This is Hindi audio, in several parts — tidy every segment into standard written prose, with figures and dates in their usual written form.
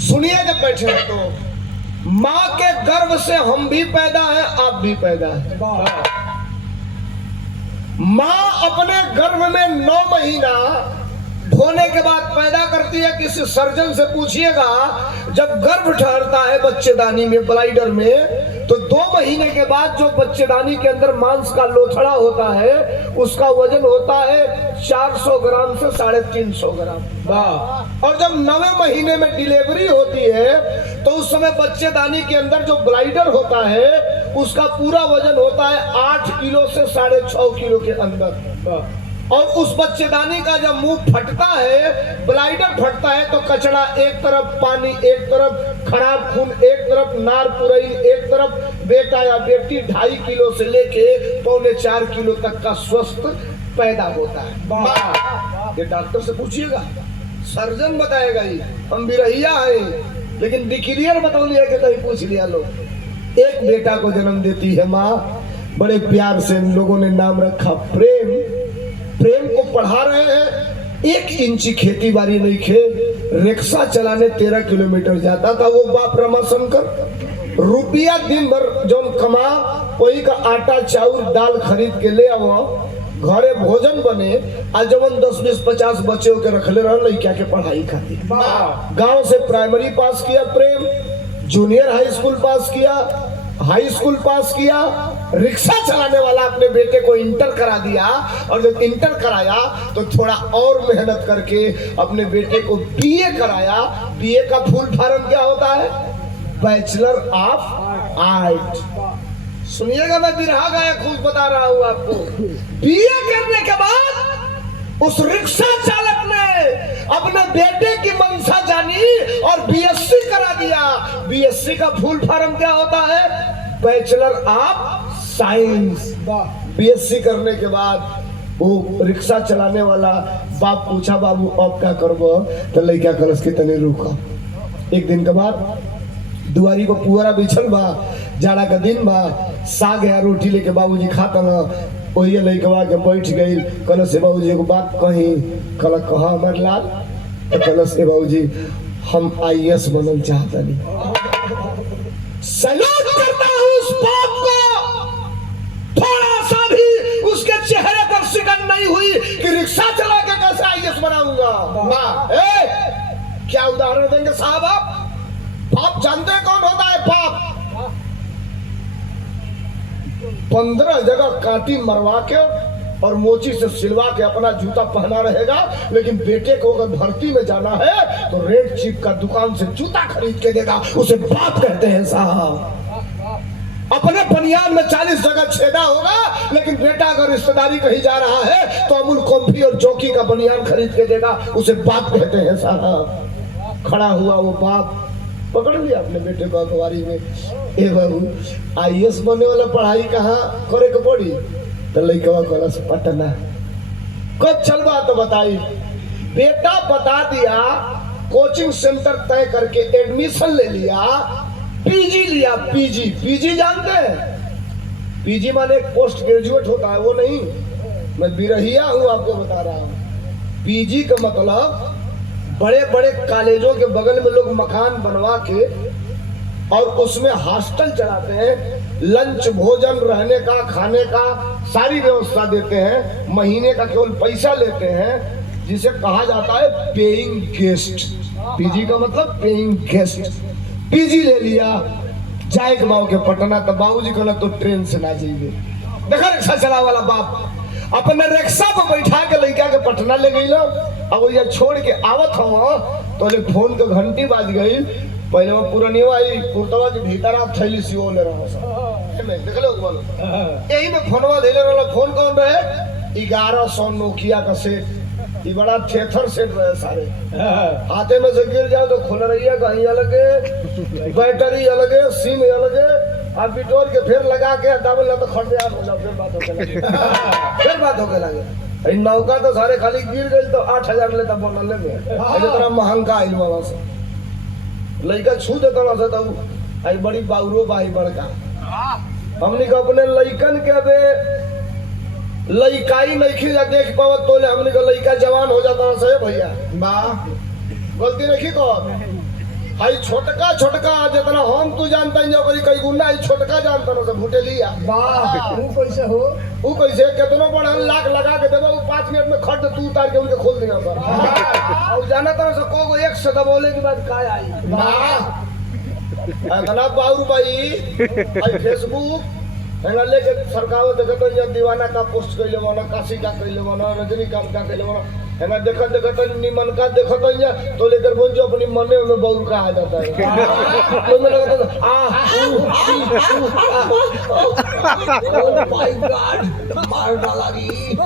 सुनिए जब बैठे हैं तो माँ के गर्भ से हम भी पैदा हैं, आप भी पैदा हैं। माँ अपने गर्भ में 9 महीना ढोने के बाद पैदा करती है। किसी सर्जन से पूछिएगा, जब गर्भ ठहरता है बच्चेदानी में, ब्लाइडर में, तो 2 महीने के बाद जो बच्चेदानी के अंदर मांस का लोथड़ा होता है उसका वजन होता है 400 ग्राम से 350 ग्राम। और जब 9वें महीने में डिलीवरी होती है तो उस समय बच्चेदानी के अंदर जो ब्लाइडर होता है उसका पूरा वजन होता है 8 किलो से 6.5 किलो के अंदर। और उस बच्चेदानी का जब मुंह फटता है, ब्लाइडर फटता है, तो कचरा एक तरफ, पानी एक तरफ, खराब खून एक तरफ, नार पुरैन एक तरफ, बेटा या बेटी 2.5 किलो से लेके 3.25 किलो तक का स्वस्थ पैदा होता है। ये डॉक्टर से पूछिएगा, सर्जन बताएगा। ही हम भी रहिया है, लेकिन डिक्लियर बतौली है कि कहीं पूछ लिया लोग। एक बेटा को जन्म देती है माँ, बड़े प्यार से लोगों ने नाम रखा प्रेम। प्रेम को पढ़ा रहे हैं, 1 इंची खेती बाड़ी नहीं खे, रिक्शा चलाने 13 किलोमीटर जाता था वो बाप रमाशंकर। रुपया दिन भर जो कमा वही का आटा चाउर दाल खरीद के ले आओ, घरे भोजन बने, आज जवन 10 20 50 बच्चे के रखले रह लड़किया के पढ़ाई खातिर। गांव से प्राइमरी पास किया प्रेम, जूनियर हाई स्कूल पास किया, हाई स्कूल पास किया, रिक्शा चलाने वाला अपने बेटे को इंटर करा दिया। और जब इंटर कराया तो थोड़ा और मेहनत करके अपने बेटे को बीए कराया। बीए का फुल फॉर्म क्या होता है? Bachelor of art. सुनिएगा, मैं बिरहा गायक खुद बता रहा हूँ आपको। बीए करने के बाद उस रिक्शा चालक ने अपने बेटे की मंशा जानी और बीएससी करा दिया। बीएससी का फुल फॉर्म क्या होता है? Bachelor of science. बीएससी करने के बाद वो रिक्शा चलाने वाला बाप पूछा, बाबू अब क्या करबो? तो लड़का कलश के तने रुका। एक दिन के बाद दुआरी को पुअरा बिछल बा, जाड़ा का दिन बा, साग या रोटी लेके बाबूजी खाता ना, वही लड़कवा के बैठ गई। कलश से बाबूजी को बात कही, कल कहा हमार लाल, तो कलश से बाबूजी हम IAS बनल चाहता नहीं। सैल्यूट करता हूँ उस बाप को, थोड़ा सा भी उसके चेहरे पर सिकन नहीं हुई कि रिक्शा चला के कैसे IAS बनाऊंगा। क्या उदाहरण देंगे साहब आप? बाप जानते हैं कौन होता है बाप? 15 जगह काटी मरवा के और मोची से सिलवा के अपना जूता पहना रहेगा, लेकिन बेटे को अगर भर्ती में जाना है तो रेड चिप का दुकान से जूता खरीद के देगा। उसे बाप कहते हैं साहब। अपने बनियान में 40 जगह छेदा होगा, लेकिन बेटा अगर रिश्तेदारी कहीं जा रहा है तो अमूल कॉम्फी और जॉकी का बनियान खरीद के देगा। उसे बाप कहते हैं साहब। खड़ा हुआ वो बाप, पकड़ लिया अपने बेटे को अखबारी में, ए बाबू IAS बनने वाला पढ़ाई कहाँ करे के पड़ी? तो लड़का कलश पटना। कब चलवा तो बताई। बेटा बता दिया, कोचिंग सेंटर तय करके एडमिशन ले लिया, पीजी लिया। पीजी जानते हैं? पीजी माने एक पोस्ट ग्रेजुएट होता है, वो नहीं, मैं बिरहिया हूँ आपको बता रहा हूँ। पीजी का मतलब बड़े बड़े कॉलेजों के बगल में लोग मकान बनवा के और उसमें हॉस्टल चलाते हैं, लंच भोजन रहने का खाने का सारी व्यवस्था देते हैं, महीने का केवल पैसा लेते हैं, जिसे कहा जाता है पेइंग गेस्ट। पीजी का मतलब पेइंग गेस्ट। पीजी ले लिया, जाए के बाबू के पटना, तो बाबूजी कहना तो ट्रेन से ना जाइए। देखा रिक्शा चला वाला बाप अपने रिक्शा पर बैठा के लड़का के पटना ले गई। अब वो छोड़ के आवत हम तो फोन के घंटी बाज गई। पहले वो पुरानिया कुर्तवा के भीतर आप थैली सियो ले रहा देख लो बोलो, यही में फोनवा दे ले रहा। फोन कौन रहे? 1100 नोकिया का सेट। ये बड़ा थेथर सेट रहे सारे। हाथे में से गिर जाओ तो खुल रही है, कहीं अलग है, बैटरी अलग है, सिम अलग है। आप बिटोर के फिर लगा के डबल तो खट जाए, फिर बात होके लगे। फिर बात होके लगे। नौका तो सारे खाली गिर गई तो 8000 लेता बनल में, इतना महंगा आइल वाला से लड़का छू देता वहां से तो आई बड़ी बाउरो बाई बड़का। हमने का अपने लड़कन के बे लड़काई नहीं खिला देख पावत तो हमने का लड़का जवान हो जाता से भैया। वाह गलती नहीं को हाई छोटका छोटका जितना हम तू जानता है ओकरी कई गुना ही छोटका जानता ना सब भुटेलिया वाह तू कैसे हो वो कैसे कितनो बड़ा लाख लगा के देबो 5 मिनट में खट तू उतार के उनके खोल देना सर और जाना तो से को एक से दबोले के बाद काय आई वाह इतना बाउर भाई आई फेसबुक हैंगा लेके सरकार देखत है दीवाना का पोस्ट कइले बना काशी का कइले बना रजनीकांत का कइले बना हैंगा देखत निमन का देखत है तो लेकर बोल जो अपनी मने में बाउर का आ जाता है तो मैं लगता ओ माय गॉड मार डाला री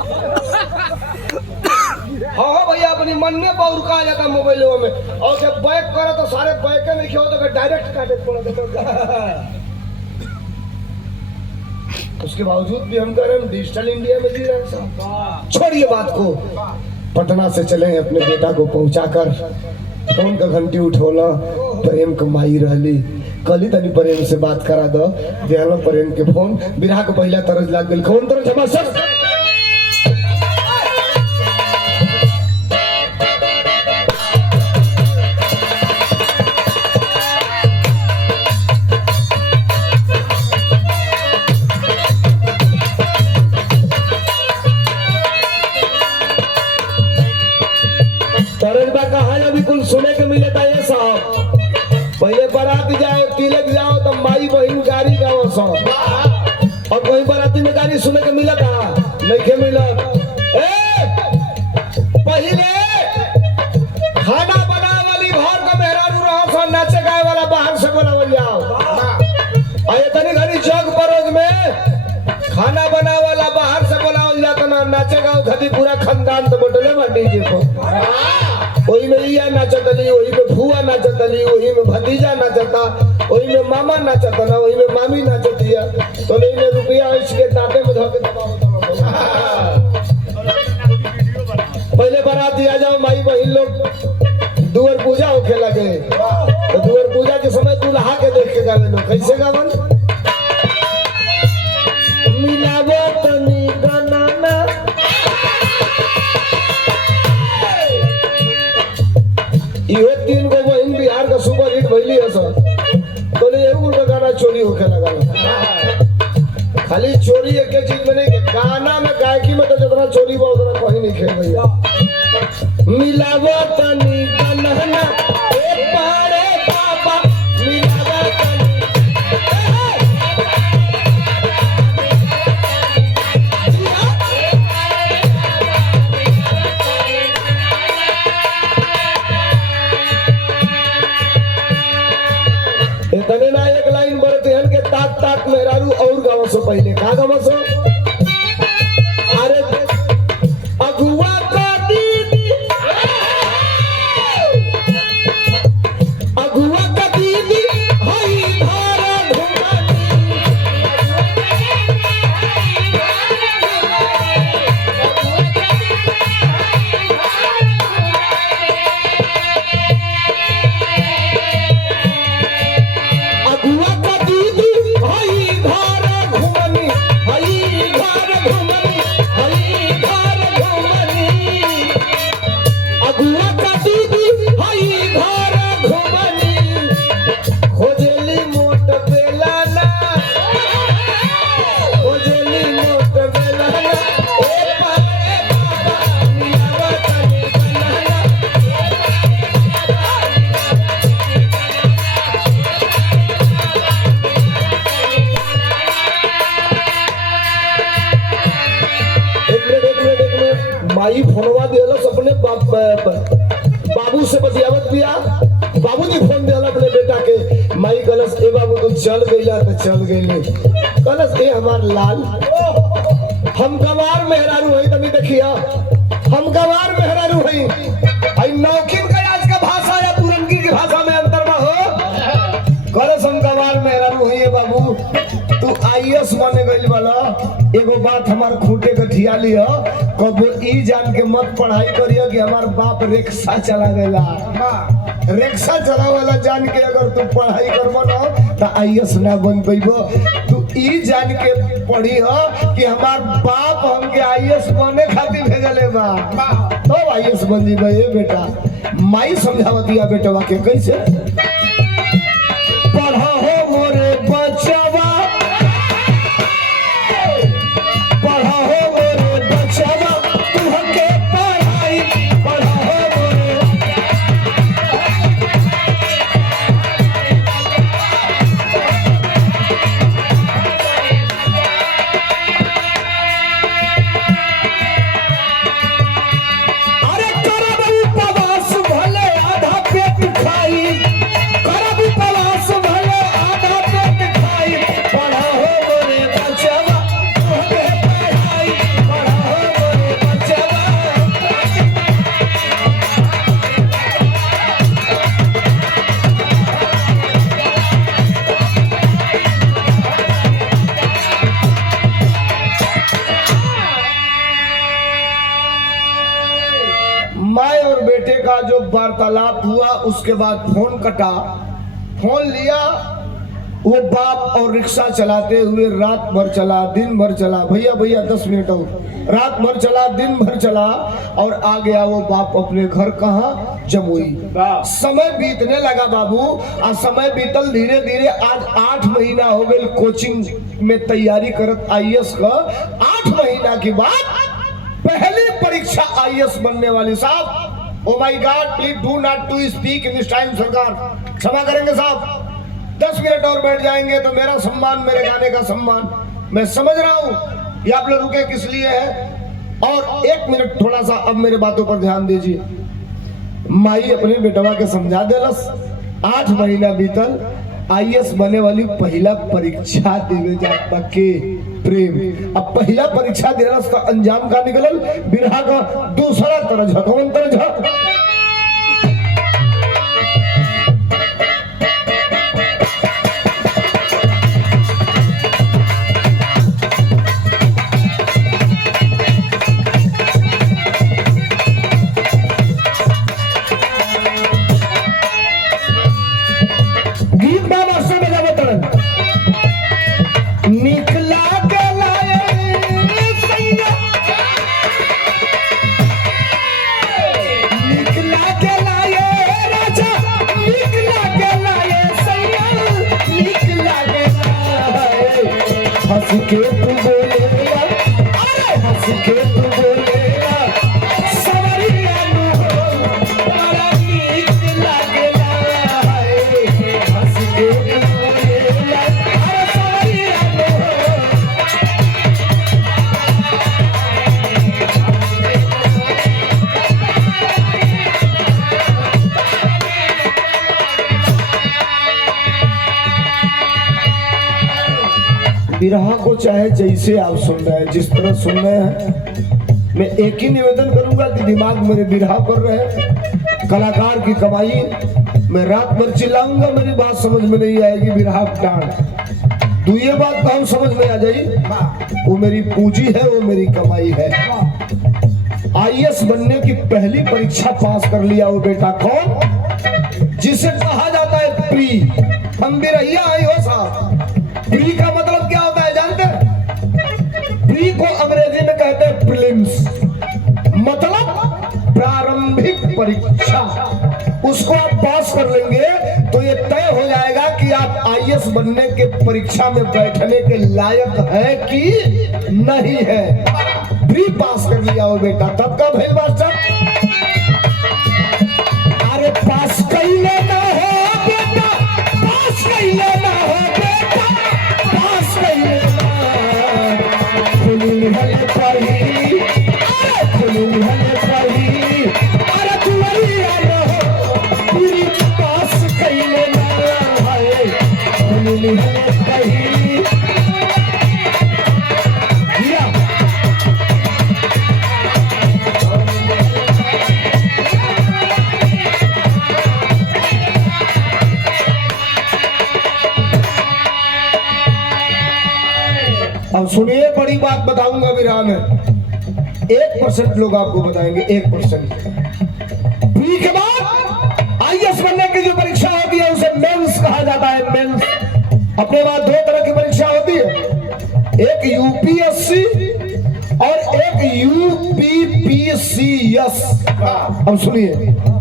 हाँ भैया अपनी मन में बाउर का आ जाता मोबाइल में और जब बैक करो तो सारे बैक नहीं खेलो तो डायरेक्ट काटे पड़ा उसके बावजूद भी हम कह रहे हैं डिजिटल इंडिया में जी रहे हैं। छोड़िए बात को, पटना से चले अपने बेटा को पहुंचाकर फोन का घंटी उठोला प्रेम कमाई रहली कली तनी प्रेम से बात करा दो देहलो प्रेम के फोन बिरहा को पहला तरज लाग गेल कौन तरज हमार सर सुने के मिले था ये साहब पहले बारात जाओ तिलक जाओ तो माई बहन गाड़ी गाओ सब और कहीं बाराती में गाड़ी सुने के मिला था नहीं के मिला पहले खाना बना वाली घर का मेहरारू रहो सो नाचे गाए वाला बाहर से बोलावल जाओ और इतनी घड़ी जग परोज में खाना बना वाला बाहर से बोलावल जाता ना नाचे गाओ घड़ी पूरा खानदान तो बोटले बाटी जी को वही में इया नाचतली वही में फुआ नाचतली वही में भतीजा नाचता वही में मामा नाचता ना वही में मामी नाचतिया तो नहीं में रुपया इसके दांते में धो के पहले बाराती आ जाओ माई बहन लोग दुआर पूजा होके लगे तो दुआर पूजा के समय दूल्हा के देख के गावे लोग कैसे गावन मिलावो तनी गनाना इहो 3 गो बहन बिहार का सुपर हिट भइली है सर तो ने एगो गाना चोरी होके लगा खाली चोरी एक चीज में नहीं गाना में गायकी में तो जितना चोरी बा उतना कहीं नहीं खेल भैया मिलावो तनी गनहना ए पारे बाबा मिलावो तनी तने ना एक लाइन बरते हन के ताक ताक मेहरारू और गाँव से पहले का गाँव से अरे अगुआ का दीदी अगुआ का दीदी हई धारा माई फोनवा दिला अपने बाबू से बतियावत बिया बाबूजी फोन दिला अपने बेटा के माई कलस ए बाबू तो चल गईला तो चल गईले कलस ए हमार लाल हम गवार मेहरारू है तनी देखिया हम गवार मेहरारू है आई नौकिन का आज का भाषा या पुरनकी की भाषा में अंतर ना हो कलस हम गवार मेहरारू है बाबू तू आईएएस बने गइल वाला एगो बात हमार खूटे के ठिया लियो कबो ई जान के मत पढ़ाई करियो कि हमार बाप रिक्शा चलावेला रिक्शा चलावेला जान के अगर तू पढ़ाई करबो ना त आईएएस ना बन पैबो तू ई जान के पढ़ी हो कि हमार बाप हमके आईएएस बने खातिर भेजले बा तो आईएएस बन जीबे बेटा माई समझावतिया बेटवा के कैसे पढ़ा हो मोरे बचवा, पढ़ा हो मोरे बचवा, तुहके पढ़ाई, पढ़ा हो मोरे। अरे करब उपवास भले आधा पेट खाई, करब उपवास भले आधा पेट खाई, पढ़ा हो मोरे बचवा, तुहके पढ़ाई, पढ़ा हो मोरे बचवा। माँ और बेटे का जो वार्तालाप हुआ उसके बाद फोन कटा, फोन लिया, वो बाप और रिक्शा चलाते हुए रात भर चला, दिन भर चला, भैया भैया 10 मिनट और, रात भर चला, दिन भर चला, और आ गया वो बाप अपने घर, कहाँ, जमुई। समय बीतने लगा बाबू, और समय बीतल धीरे धीरे, आज 8 महीना हो गए कोचिंग में तैयारी करत आईएएस का। 8 महीना की बात, पहली परीक्षा आईएएस बनने वाली। साहब, oh my God, please do not to speak in this time. सरकार क्षमा करेंगे साहब, 10 मिनट और बैठ जाएंगे तो मेरा सम्मान, मेरे गाने का सम्मान। मैं समझ रहा हूँ ये आप लोग रुके किस लिए है, और 1 मिनट थोड़ा सा अब मेरे बातों पर ध्यान दीजिए। माई अपने बेटवा के समझा देलस, 8 महीना बीतल, आईएएस बने वाली पहला परीक्षा देवे जाता के प्रेम। अब पहला परीक्षा देना का अंजाम का निकलल, बिरहा का दूसरा तरह, कौन तरह? गीत बाबा से में जावे तरन निकला के लाए सैया, निकला के लाए राजा, निकला के लाए सैया, निकला के लाए। हंस के तू बोलेगा, अरे हंस के तू बोलेगा, सवरिया नु बड़ा निकला के लाए। हंस के तू बोलेगा, अरे सवरिया नु। बिरहा को चाहे जैसे आप सुन रहे हैं, जिस तरह सुन रहे हैं, मैं एक ही निवेदन करूंगा कि दिमाग मेरे बिरहा पर रहे। कलाकार की कमाई, मैं रात भर चिल्लाऊंगा, मेरी बात समझ में नहीं आएगी, बिरहा डांट। तो ये बात तो हम समझ में आ जाई, वो मेरी पूंजी है, वो मेरी कमाई है। आईएएस बनने की पहली परीक्षा पास कर लिया वो बेटा, कौन? जिसे कहा जाता है प्री। हम बिरहिया आई हो साहब, प्री का मतलब क्या होता है जानते हैं? प्री को अंग्रेजी में कहते हैं प्रीलिम्स, मतलब प्रारंभिक परीक्षा। उसको आप पास कर लेंगे तो ये तय हो जाएगा कि आप आईएएस बनने के परीक्षा में बैठने के लायक है कि नहीं है। प्री पास कर लिया हो बेटा, तब का भाई मास्टर, अरे पास कहीं लेना हो बेटा, पास कहीं लेना हो बेटा, पास कहीं लेना। खुली हले पढ़ी, अरे खुली हले पढ़ी, अरे तुम्हारी आलो पूरी पास कहीं लेना है। खुली हले पढ़ी, दिया अब सुनिए, बड़ी बात बताऊंगा विराह में। 1% लोग आपको बताएंगे, 1%। प्री के बाद आईएएस बनने की जो परीक्षा होती है उसे मेंस कहा जाता है। मेंस अपने पास 2 तरह की परीक्षा होती है, एक यूपीएससी और एक यूपीपीसीएस। अब सुनिए,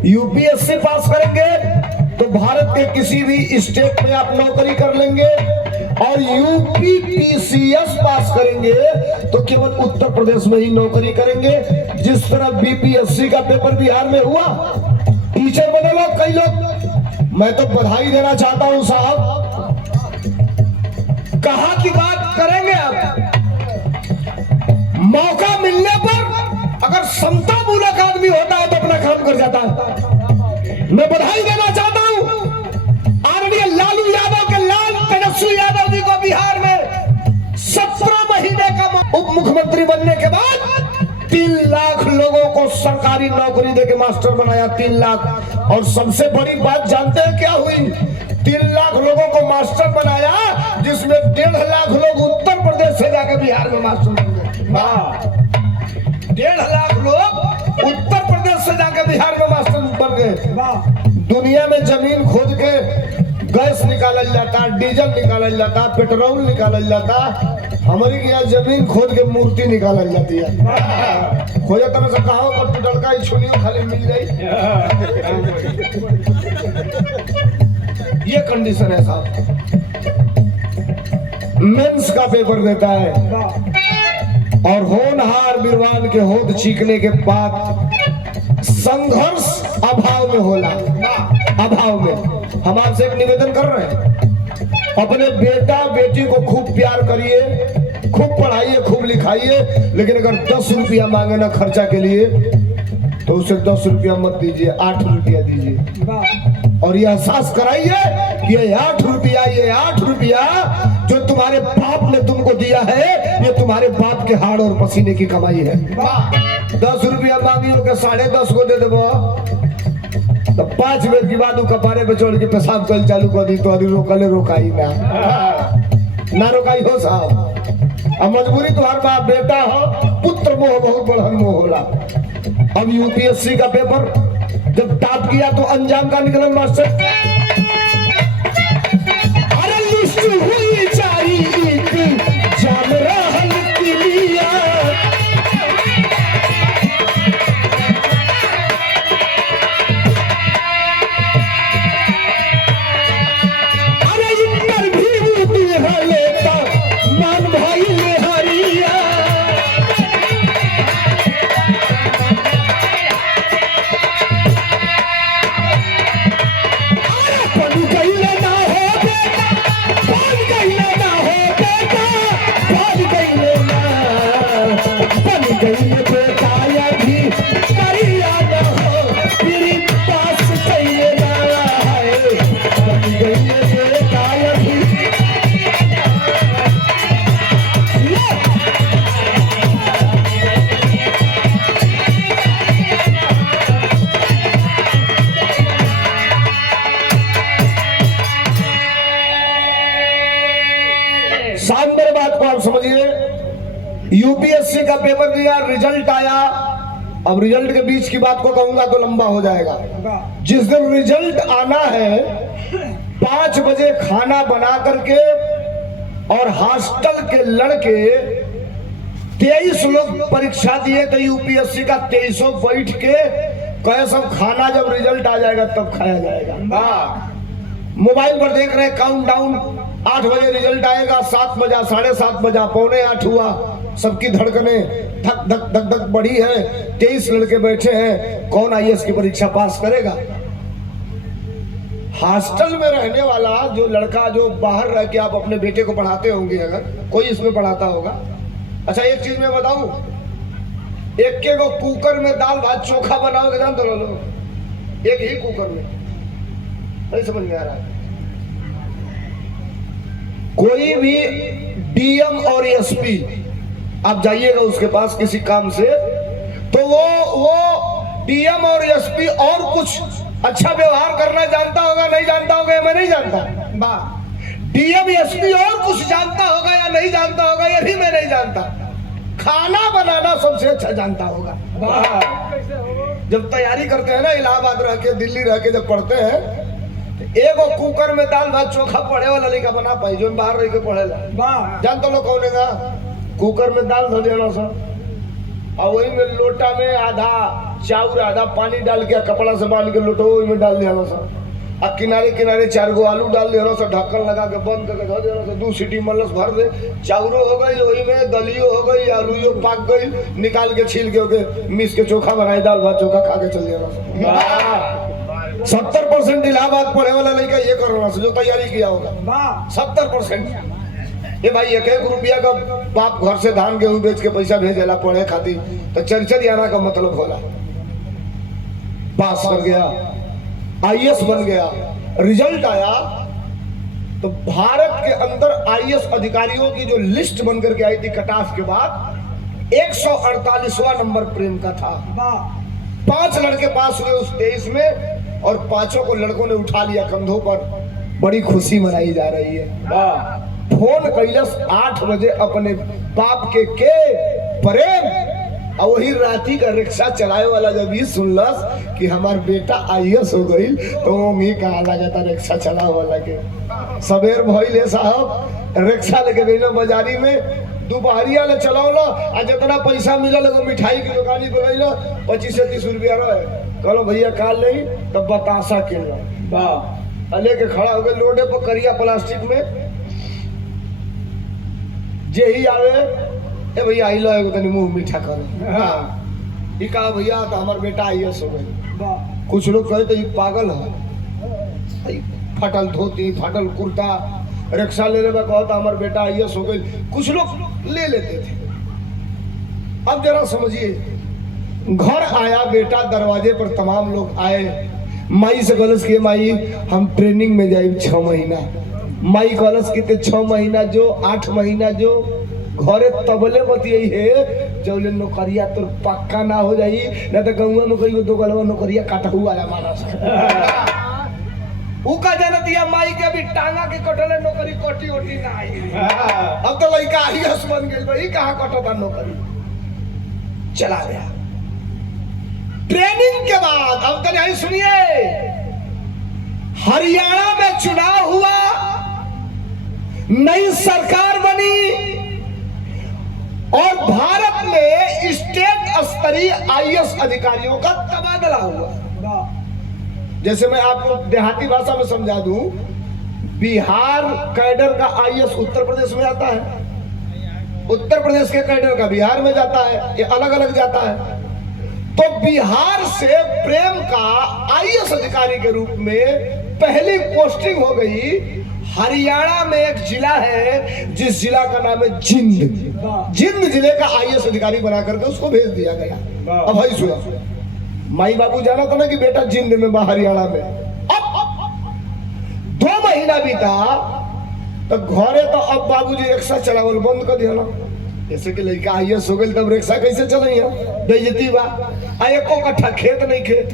यूपीएससी पास करेंगे तो भारत के किसी भी स्टेट में आप नौकरी कर लेंगे और यूपीपीसीएस पास करेंगे तो केवल उत्तर प्रदेश में ही नौकरी करेंगे। जिस तरह बीपीएससी का पेपर बिहार में हुआ, टीचर बने लोग कई लोग। मैं तो बधाई देना चाहता हूं साहब, कहां की बात करेंगे आप। मौका मिलने पर अगर समता मूलक आदमी होता है तो अपना काम कर जाता है। मैं बधाई देना चाहता हूं आदरणीय लालू यादव के लाल तेजस्वी यादव जी को बिहार में 17 महीने का उप मुख्यमंत्री बनने के बाद 3 लाख लोगों को सरकारी नौकरी देके मास्टर बनाया। 3 लाख। और सबसे बड़ी बात जानते हैं क्या हुई? 3 लाख लोगों को मास्टर बनाया, जिसमें 1.5 लाख लोग उत्तर प्रदेश से जाके बिहार में मास्टर बन गए। 1.5 लाख लोग उत्तर प्रदेश से जाके बिहार में मास्टर बन गए। दुनिया में जमीन खोद के गैस निकाला जाता, डीजल निकाला जाता, पेट्रोल निकाला जाता, हमारी यहाँ जमीन खोद के मूर्ति निकाला जाती है। खोजा तरह से कहा पर टुटलका ही छुनियो खाली मिल जाए। ये कंडीशन है साहब। मेंस का पेपर देता है और होनहार बीरवान के होद चीखने के बाद संघर्ष अभाव में होला। अभाव में हम आपसे एक निवेदन कर रहे हैं, अपने बेटा बेटी को खूब प्यार करिए, खूब पढ़ाइए, खूब लिखाइए, लेकिन अगर 10 रुपया मांगे ना खर्चा के लिए तो उसे 10 रुपया मत दीजिए, 8 रुपया दीजिए। और ये एहसास कराइए कि ये 8 रुपया जो तुम्हारे बाप ने तुमको दिया है, ये तुम्हारे बाप के हाड़ और पसीने की कमाई है। 10 रुपया मांगी तो 10.5 को दे देबो तो 5 मिनट के बाद कपारे पे छोड़ के पेशाब कल चालू कर दी तो अभी रोकले रोकाई ना रोकाई हो साहब। अब मजबूरी तुम्हार बाप बेटा हो, पुत्र मोह बहुत बड़ा मोह होला। अब यूपीएससी का पेपर जब टॉप किया तो अंजाम का निकलन मास्टर, अरे लिस्ट हुई जारी जाम रहल किलिया, अरे इंटरव्यू दिया लेता मान भाई ले हरिया। शानदार बात को आप समझिए, यूपीएससी का पेपर दिया, रिजल्ट आया। अब रिजल्ट के बीच की बात को कहूंगा तो लंबा हो जाएगा। जिस दिन रिजल्ट आना है 5 बजे खाना बना करके और हॉस्टल के लड़के 23 लोग परीक्षा दिए तो यूपीएससी का 2300 बैठ के कहे सब खाना जब रिजल्ट आ जाएगा तब खाया जाएगा। मोबाइल पर देख रहे काउंट डाउन, 8 बजे रिजल्ट आएगा, 7 बजा, 7:30 बजा, 7:45 हुआ, सबकी धड़कने धक धक धक धक बढ़ी है। 23 लड़के बैठे हैं, कौन आईएएस की परीक्षा पास करेगा? हॉस्टल में रहने वाला जो लड़का जो बाहर रह के आप अपने बेटे को पढ़ाते होंगे, अगर कोई इसमें पढ़ाता होगा। अच्छा एक चीज मैं बताऊं, एक के को कुकर में दाल भात चोखा बनाओगे जानते हो लोग, एक ही कुकर में, नहीं समझ में आ रहा है। कोई भी डीएम और एसपी आप जाइएगा उसके पास किसी काम से, तो वो डीएम और एसपी और कुछ अच्छा व्यवहार करना जानता होगा, नहीं जानता होगा, मैं नहीं जानता। डीएम एसपी और कुछ जानता होगा या नहीं जानता होगा, ये भी मैं नहीं जानता। खाना बनाना सबसे अच्छा जानता होगा। जब तैयारी करते हैं ना, इलाहाबाद रह के, दिल्ली रह के जब पढ़ते हैं, एगो कुकर में दाल भात चोखा पढ़े वाला लड़का बना पाई जो बाहर रह के पढ़ेला। जानते लोग कौन है? कुकर में दाल धो देना सब, और वही में लोटा में आधा चाउर आधा पानी डाल के कपड़ा से बांध के लोटो में डाल देना सब, अब किनारे किनारे 4 गो आलू डाल दे रहा, ढक्कन लगा के बंद करके धो दे रहा, 2 सीटी मलस भर दे, चाउरो हो गई, वही में दलियो हो गई, आलूयो पाक गई, निकाल के छील के मिस के चोखा बनाई, दाल भात चोखा खा के चल दे। 70% इलाहाबाद पढ़े वाला लड़का ये कर रहा जो तैयारी किया होगा 70%। ये भाई 1-1 रुपया का बाप घर से धान गेहूं बेच के पैसा भेजेला पढ़े खातिर, तो चरचर आना का मतलब होला। पास कर गया, आईएएस बन गया, रिजल्ट आया तो भारत के अंदर आईएएस अधिकारियों की जो लिस्ट बन करके आई थी कट ऑफ के बाद 148वां नंबर प्रेम का था। 5 लड़के पास हुए उस 23 में और 5 को लड़कों ने उठा लिया कंधों पर। बड़ी खुशी मनाई जा रही है। फोन कैलस 8 बजे अपने बाप के प्रेम, और वही राती का रिक्शा चलाए वाला जब ये सुनलस कि हमार बेटा आईएएस हो गई तो मी कहा लगा रिक्शा चला वाला के सबेर भइले साहब रिक्शा लेके गई बाजारी में, दोपहरिया ले चलाओ आ जितना पैसा मिलल एगो मिठाई की दुकानी पे गई 25 से 30 रुपया रहे, कहलो भैया काल नहीं तब बतासा किन लेके खड़ा हो गए लोडे पर करिया प्लास्टिक में। जे ही आवे ए भैया आई लो एगो तनी मुंह मीठा करो। हाँ ई कहा भैया तो हमार बेटा आईएएस हो गई। कुछ लोग कहे तो ये पागल है, फटल धोती फटल कुर्ता रिक्शा ले रहे कहो तो हमार बेटा आईएएस हो गई, कुछ लोग ले लेते थे। अब जरा समझिए, घर आया बेटा, दरवाजे पर तमाम लोग आए, माई से गलस किए माई हम ट्रेनिंग में जाए 6 महीना, माई गलस किते 6 महीना जो 8 महीना जो घरे तबले बतियई है जब ले नौकरिया तो पक्का ना हो जाई, ना तो गौवा में कोई 2 गलवा नौकरिया काटहु वाला मानस उ का जनतिया माई के भी टांगा के कटले नौकरी कोटी ओटी ना आई। अब तो लड़का आईएएस बन गेल भाई, कहां कटता नौकरी, चला गया। ट्रेनिंग के बाद अब तो यही सुनिए, हरियाणा में चुनाव हुआ, नई सरकार बनी और भारत में स्टेट स्तरीय आईएएस अधिकारियों का तबादला हुआ। जैसे मैं आपको देहाती भाषा में समझा दूं, बिहार कैडर का आईएएस उत्तर प्रदेश में आता है, उत्तर प्रदेश के कैडर का बिहार में जाता है, ये अलग अलग जाता है। तो बिहार से प्रेम का आईएएस अधिकारी के रूप में पहली पोस्टिंग हो गई। हरियाणा में एक जिला है जिस जिला का नाम है जिंद, जिंद जिले का आईएएस अधिकारी बना करके उसको भेज दिया गया। अब भाई सुना, माई बाबू जाना था ना कि बेटा जिंद में हरियाणा में। अब 2 महीना बीता तो घरे तो अब बाबूजी रिक्शा चलावल बंद कर दिया, जैसे कि लड़का आईएएस हो गई तब रिक्शा कैसे चलैया, बेइज्जती बा। आ एको कट्ठा खेत नहीं खेत,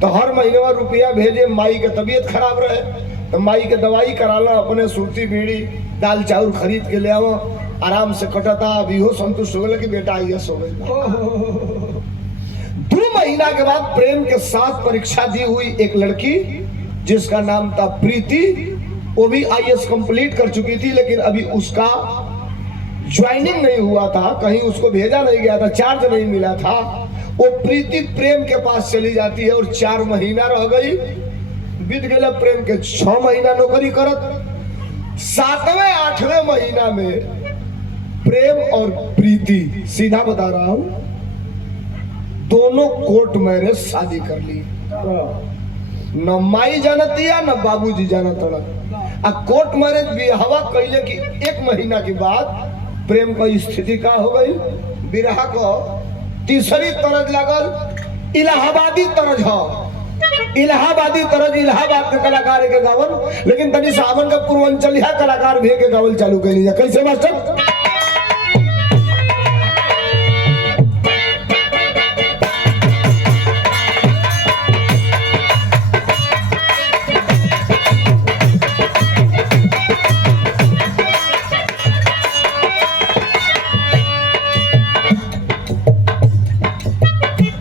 तो हर महीने रुपया भेजे, माई के तबीयत खराब रहे तो माई के दवाई कराला, अपने सूती बीड़ी दाल चाउर खरीद के ले आओ, आराम से कटता। अभी हो संतुष्ट हो गए कि बेटा आईएएस हो गई। 2 महीना के बाद प्रेम के साथ परीक्षा दी हुई एक लड़की जिसका नाम था प्रीति, वो भी आईएएस कंप्लीट कर चुकी थी, लेकिन अभी उसका ज्वाइनिंग नहीं हुआ था, कहीं उसको भेजा नहीं गया था, चार्ज नहीं मिला था। वो प्रीति प्रेम के पास चली जाती है और 4 महीना रह गई, बीत गया प्रेम के 6 महीना नौकरी करत। 7वें 8वें महीना में प्रेम और प्रीति, सीधा बता रहा हूं, दोनों कोर्ट मैरिज शादी कर ली। न माई जानती है न बाबूजी जानत रहा। आ कोर्ट मैरिज भी हवा कैले की 1 महीना के बाद प्रेम का स्थिति का हो गई, बिरहा को तीसरी तरज लगल, इलाहाबादी तरज हो, इलाहाबादी तरज, इलाहाबाद के कलाकार के गावन, लेकिन तनी सावन का पूर्वांचलिया कलाकार भी के गावल चालू कर लीजिए। कैसे मास्टर?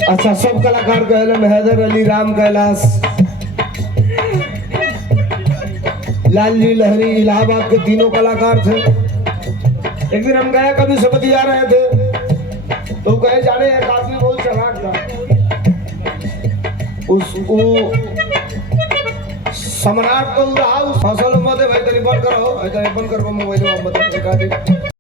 अच्छा, सब कलाकार कहलन, हैदर अली, राम कैलाश, लालजी लहरी, इलाहाबाद के तीनों कलाकार थे। एक दिन हम गए, कभी से बतिया रहे थे तो कहे जाने एक आदमी बहुत चालाक था, उसको सम्राट तो हाउस फसल मध्ये भाई तरी बंद करो, भाई तरी बंद करो मोबाइल मध्ये एखादी